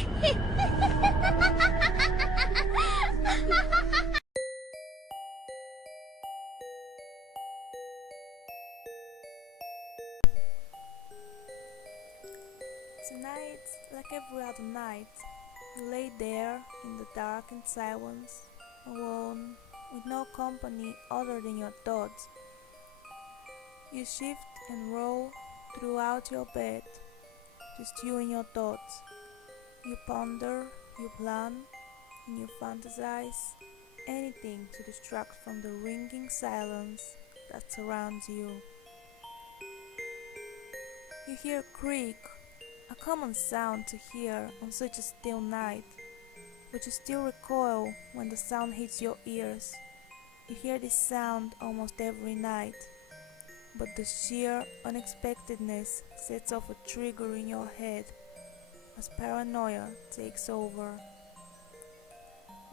Tonight, like every other night, you lay there in the dark and silence, alone, with no company other than your thoughts. You shift and roll throughout your bed, just you and your thoughts. You ponder, you plan, and you fantasize anything to distract from the ringing silence that surrounds you. You hear a creak, a common sound to hear on such a still night, but you still recoil when the sound hits your ears. You hear this sound almost every night, but the sheer unexpectedness sets off a trigger in your head as paranoia takes over.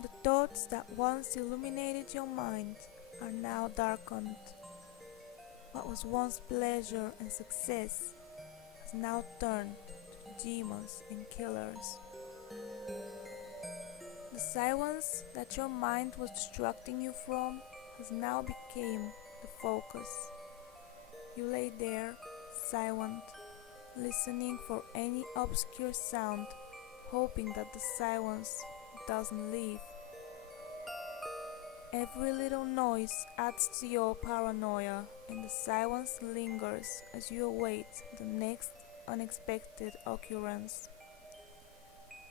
The thoughts that once illuminated your mind are now darkened. What was once pleasure and success has now turned to demons and killers. The silence that your mind was distracting you from has now become the focus. You lay there, silent, listening for any obscure sound, hoping that the silence doesn't leave. Every little noise adds to your paranoia, and the silence lingers as you await the next unexpected occurrence.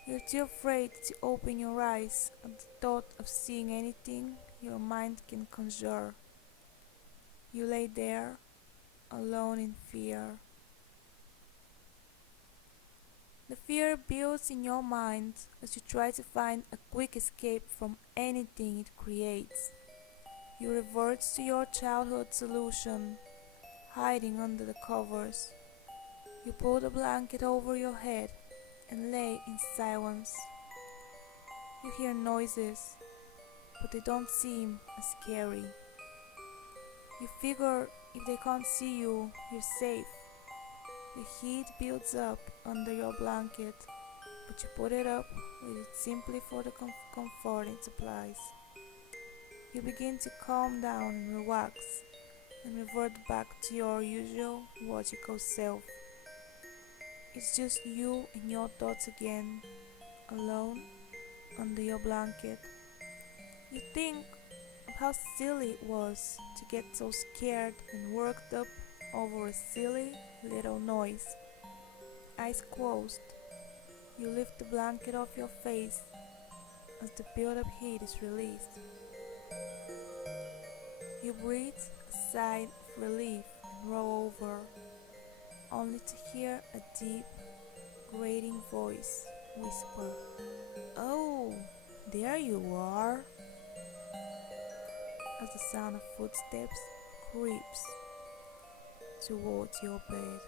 You're too afraid to open your eyes at the thought of seeing anything your mind can conjure. You lay there, alone in fear. The fear builds in your mind as you try to find a quick escape from anything it creates. You revert to your childhood solution, hiding under the covers. You pull the blanket over your head and lay in silence. You hear noises, but they don't seem as scary. You figure if they can't see you, you're safe. The heat builds up under your blanket, but you put it up with it simply for the comfort it supplies. You begin to calm down and relax, and revert back to your usual logical self. It's just you and your thoughts again, alone under your blanket. You think of how silly it was to get so scared and worked up over a silly little noise. Eyes closed, you lift the blanket off your face as the built-up heat is released. You breathe a sigh of relief and roll over, only to hear a deep, grating voice whisper, "Oh, there you are," as the sound of footsteps creeps towards your bed.